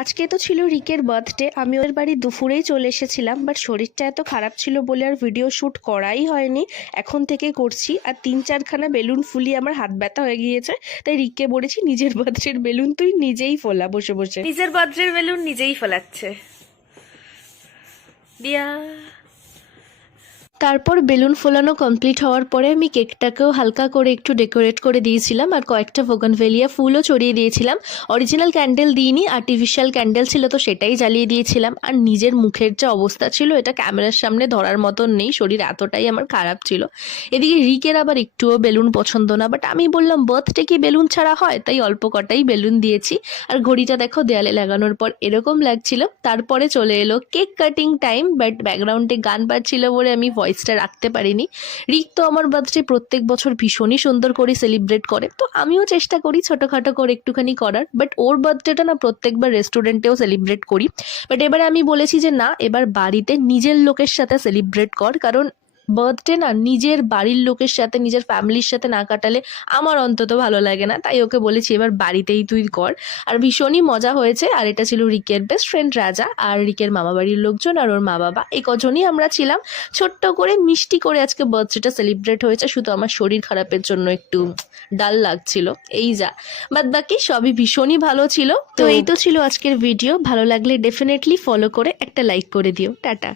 আজকে তো ছিল রিকের বার্থডে। আমি ওর বাড়ি দুপুরেই চলে এসেছিলাম, বাট শরীরটা এত খারাপ ছিল বলে আর ভিডিও শ্যুট করাই হয়নি। এখন থেকে করছি। আর 3-4খানা বেলুন ফুলিয়ে আমার হাত ব্যথা হয়ে গিয়েছে, তাই রিককে বলেছি নিজের বার্থডের বেলুন তুই নিজেই ফোলা বসে বসে। নিজের বার্থডের বেলুন নিজেই ফোলাচ্ছে দিয়া। তারপর বেলুন ফোলানো কমপ্লিট হওয়ার পরে আমি কেকটাকেও হালকা করে একটু ডেকোরেট করে দিয়েছিলাম আর কয়েকটা বোগানভেলিয়া ফুলও ছড়িয়ে দিয়েছিলাম। অরিজিনাল ক্যান্ডেল দিইনি, আর্টিফিশিয়াল ক্যান্ডেল ছিল তো সেটাই জ্বালিয়ে দিয়েছিলাম। আর নিজের মুখের যে অবস্থা ছিল এটা ক্যামেরার সামনে ধরার মতন নেই, শরীর এতটাই আমার খারাপ ছিল। এদিকে রিকের আবার একটুও বেলুন পছন্দ না, বাট আমি বললাম বার্থডে কি বেলুন ছাড়া হয়, তাই অল্প কটাই বেলুন দিয়েছি। আর ঘড়িটা দেখো দেয়ালে লাগানোর পর এরকম লাগছিল। তারপরে চলে এলো কেক কাটিং টাইম, বাট ব্যাকগ্রাউন্ডে গান বাজছিল বলে আমি ভয়েসটা রাখতে পারিনি। রিক তো আমার বার্থডে প্রত্যেক বছর ভীষণই সুন্দর করে সেলিব্রেট করে, তো আমিও চেষ্টা করি ছোটোখাটো করে একটুখানি করার। বাট ওর বার্থডেটা না প্রত্যেকবার রেস্টুরেন্টেও সেলিব্রেট করি, বাট এবারে আমি বলেছি যে না, এবার বাড়িতে নিজের লোকের সাথে সেলিব্রেট কর, কারণ বার্থডে না নিজের বাড়ির লোকের সাথে নিজের ফ্যামিলির সাথে না কাটালে আমার অন্তত ভালো লাগে না। তাই ওকে বলেছি এবার বাড়িতেই তুই কর। আর ভীষণই মজা হয়েছে। আর এটা ছিল রিকের বেস্ট ফ্রেন্ড রাজা আর রিকের মামা বাড়ির লোকজন আর ওর মা বাবা, এই কজনই আমরা ছিলাম। ছোট্ট করে মিষ্টি করে আজকে বার্থডেটা সেলিব্রেট হয়েছে, শুধু আমার শরীর খারাপের জন্য একটু ডাল লাগছিল, এই যা। বাদ বাকি সবই ভীষণই ভালো ছিল। তো এই তো ছিল আজকের ভিডিও। ভালো লাগলে ডেফিনেটলি ফলো করে একটা লাইক করে দিও। টাটা।